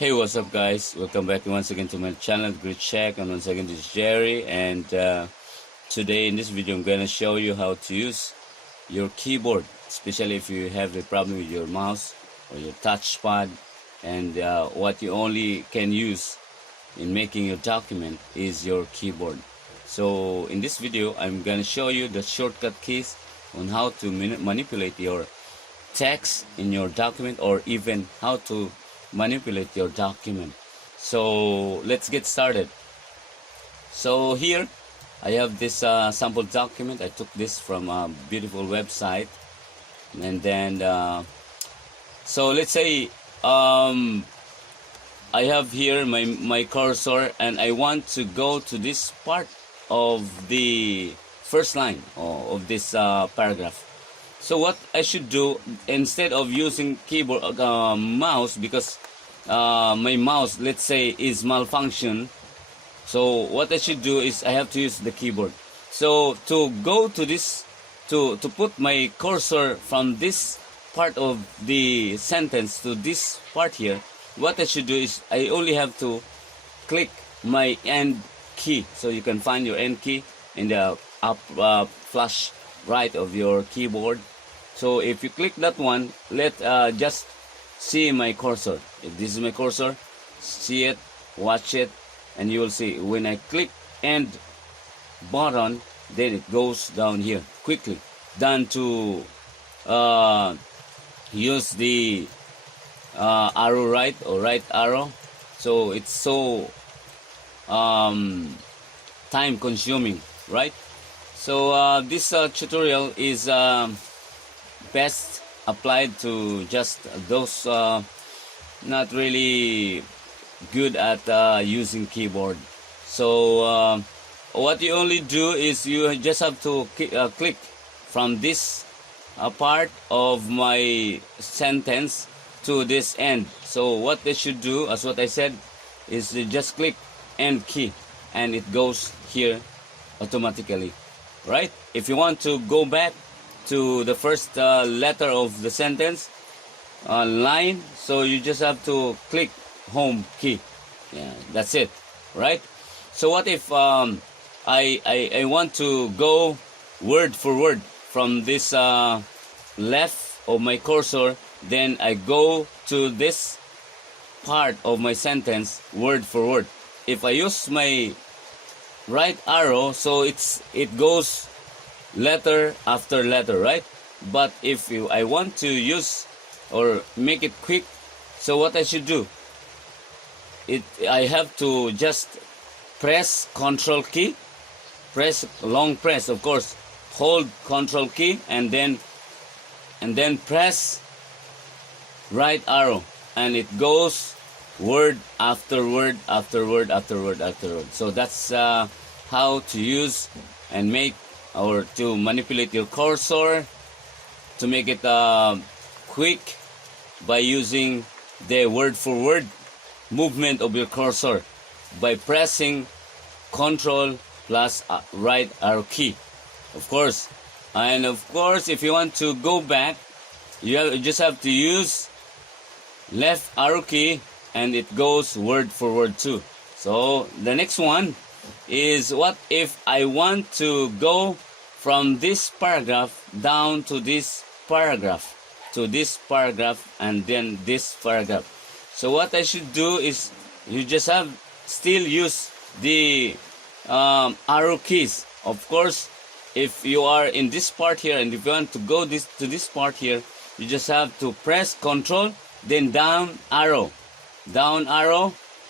Hey, what's up, guys? Welcome back once again to my channel, Great Check, and once again this is Jerry. And today in this video, I'm gonna show you how to use your keyboard, especially if you have a problem with your mouse or your touchpad, and what you only can use in making your document is your keyboard. So in this video, I'm gonna show you the shortcut keys on how to manipulate your text in your document, or even how to manipulate your document. So let's get started. So here I have this sample document. I took this from a beautiful website, and then so let's say I have here my cursor, and I want to go to this part of the first line of this paragraph. So what I should do, instead of using keyboard mouse, because my mouse, let's say, is malfunction, so what I should do is I have to use the keyboard. So to go to this, to put my cursor from this part of the sentence to this part here, what I should do is I only have to click my end key. So you can find your end key in the up flash right of your keyboard. So if you click that one, let just see my cursor. If this is my cursor, see it, watch it, and you will see when I click end button, then it goes down here quickly. Done to use the arrow right or right arrow. So it's so time consuming, right? So this tutorial is best applied to just those not really good at using keyboard. So what you only do is you just have to click from this part of my sentence to this end. So what they should do, as what I said, is you just click end key, and it goes here automatically, right? If you want to go back to the first letter of the sentence line, so you just have to click home key. Yeah, that's it, right? So what if I want to go word for word from this left of my cursor, then I go to this part of my sentence word for word. If I use my right arrow, so it goes letter after letter, right? But if I want to use or make it quick, so what I should do, I have to just press Control key, long press, of course, hold Control key, and then press right arrow, and it goes word after word after word after word after word. So that's how to use and make, or to manipulate your cursor, to make it quick, by using the word for word movement of your cursor by pressing Control plus right arrow key, of course. And of course, if you want to go back, you just have to use left arrow key, and it goes word for word too. So the next one is, what if I want to go from this paragraph down to this paragraph, and then this paragraph. So what I should do is, you just have still use the arrow keys. Of course, if you are in this part here, and if you want to go to this part here, you just have to press Control, then down arrow.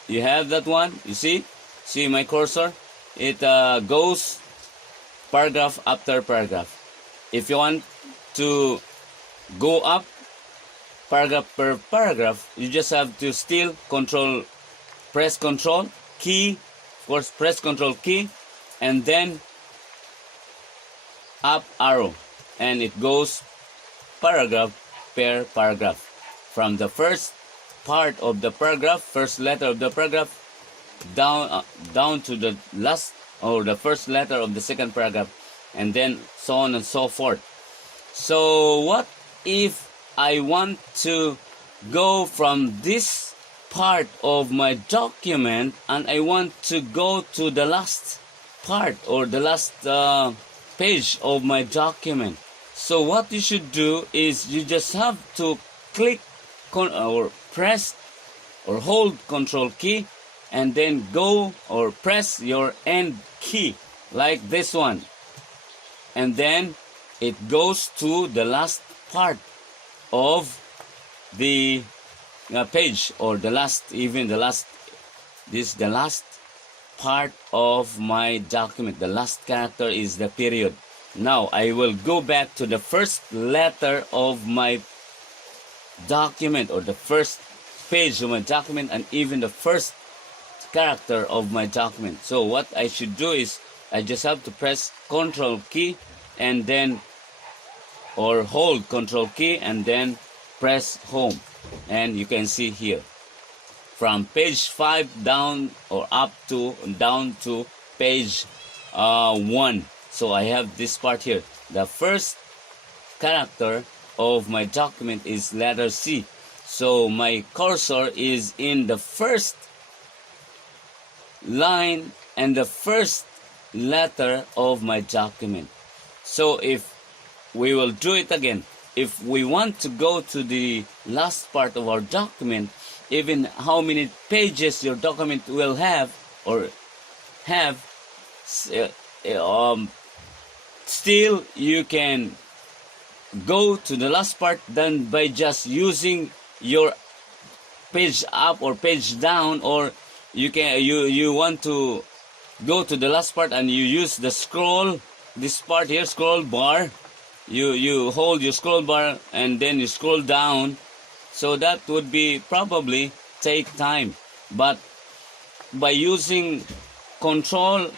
You have that one. You see my cursor, it goes paragraph after paragraph. If you want to go up paragraph per paragraph, you just have to still press Control key, of course, press Control key, and then up arrow, and it goes paragraph per paragraph, from the first part of the paragraph, first letter of the paragraph, down to the last or the first letter of the second paragraph, and then so on and so forth. So what if I want to go from this part of my document and I want to go to the last part or the last page of my document. So what you should do is you just have to click or press or hold Control key and then go or press your end key like this one, and then it goes to the last part of the page, or the last, even the last, this is the last part of my document. The last character is the period. Now I will go back to the first letter of my document, or the first page of my document, and even the first character of my document. So what I should do is I just have to press Control key and then, or hold Control key and then press home, and you can see here from page 5 down or up to down to page 1. So I have this part here. The first character of my document is letter C. So my cursor is in the first line and the first letter of my document. So if we will do it again, if we want to go to the last part of our document, even how many pages your document will have or have, still you can go to the last part then by just using your page up or page down, or you can you want to go to the last part and you use the scroll, this part here, scroll bar. You hold your scroll bar and then you scroll down. So that would be probably take time, but by using Control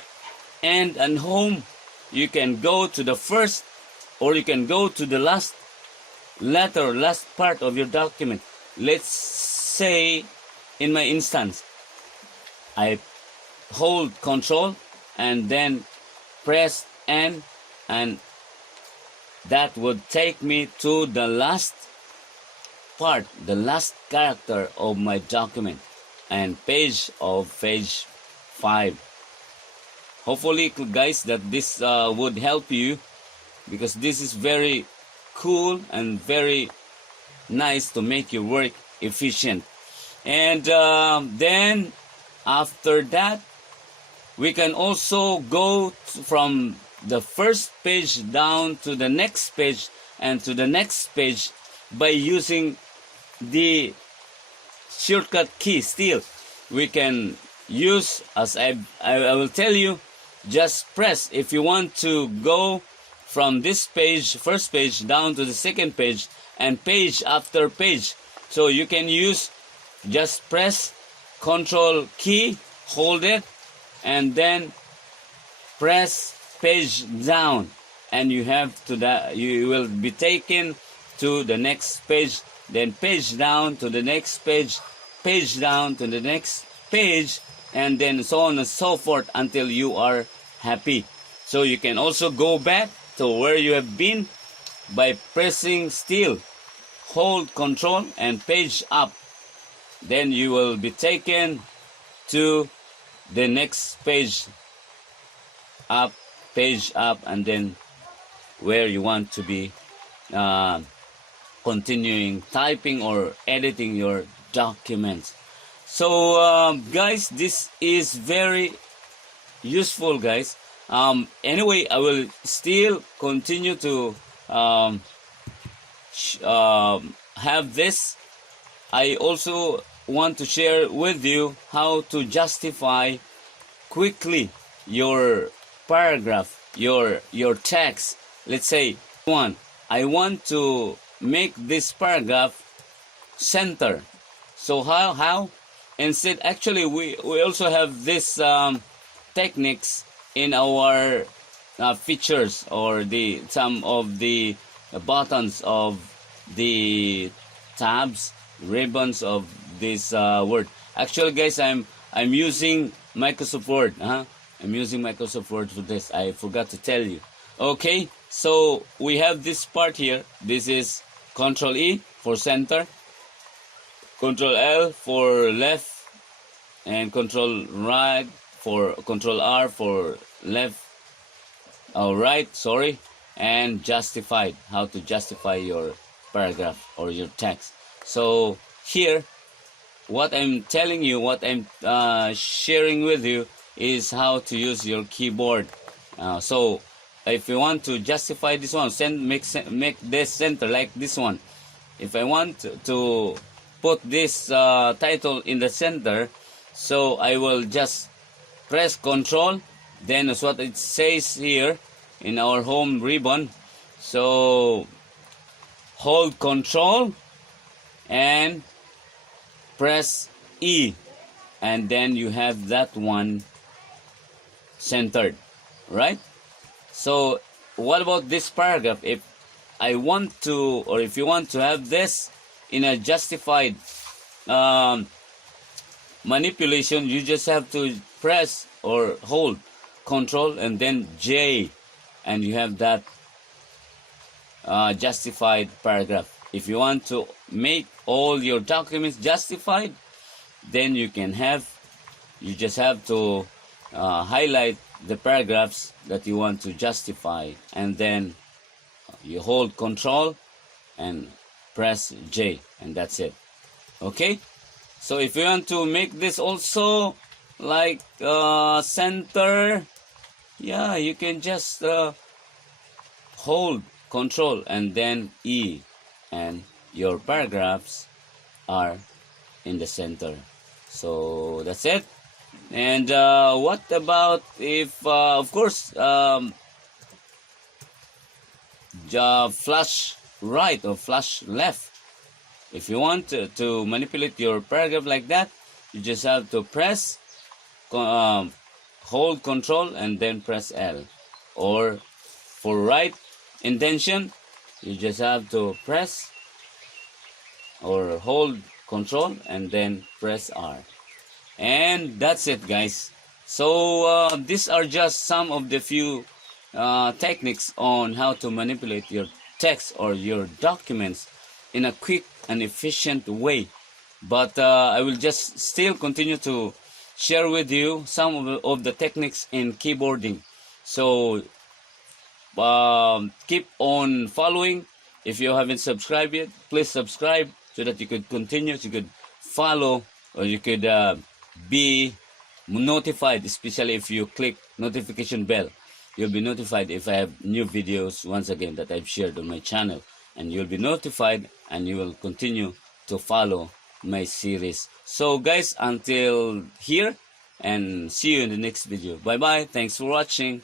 and home, you can go to the first, or you can go to the last letter, last part of your document. Let's say in my instance, I hold Control and then press N, and that would take me to the last part, the last character of my document, and page 5. Hopefully guys that this would help you, because this is very cool and very nice to make your work efficient. And then after that, we can also go from the first page down to the next page and to the next page by using the shortcut key. Still, we can use, as I will tell you, just press if you want to go from this page, first page, down to the second page and page after page. So you can use, just press Control key, hold it, and then press page down, and you have to that, you will be taken to the next page, then page down to the next page, page down to the next page, and then so on and so forth until you are happy. So you can also go back to where you have been by pressing still, hold Control and page up. Then you will be taken to the next page up, page up, and then where you want to be continuing typing or editing your documents. So guys, this is very useful, guys. Anyway, I will still continue to have this. I also want to share with you how to justify quickly your paragraph, your text. Let's say I want to make this paragraph center. So how? Instead, actually, we also have this techniques in our features, or some of the buttons of the tabs, ribbons of this Word. Actually, guys, I'm using Microsoft Word. I'm using Microsoft Word for this. I forgot to tell you. Okay, so we have this part here. This is Control E for center, Control L for left, and Control R for left or right, sorry, and justified, how to justify your paragraph or your text. So here, what I'm telling you, what I'm sharing with you is how to use your keyboard. So if you want to justify this one, make this center like this one. If I want to put this title in the center, so I will just press Control, then as what it says here in our home ribbon. So hold Control and press E, and then you have that one centered, right? So what about this paragraph? If I want to, or if you want to have this in a justified manipulation, you just have to press or hold Control and then J, and you have that justified paragraph. If you want to make all your documents justified, then you just have to highlight the paragraphs that you want to justify, and then you hold Control and press J, and that's it. Okay, so if you want to make this also like center, yeah, you can just hold Control and then E, and your paragraphs are in the center. So that's it. And what about if of course flash right or flash left? If you want to manipulate your paragraph like that, you just have to press hold Control and then press L. Or for right indentation, you just have to press or hold Control and then press R. And that's it, guys. So these are just some of the few techniques on how to manipulate your text or your documents in a quick and efficient way. But I will just still continue to share with you some of the techniques in keyboarding. So keep on following. If you haven't subscribed yet, please subscribe so that you could continue, you could follow, or you could be notified, especially if you click notification bell. You'll be notified if I have new videos once again that I've shared on my channel, and you'll be notified and you will continue to follow my series. So guys, until here, and see you in the next video. Bye bye. Thanks for watching.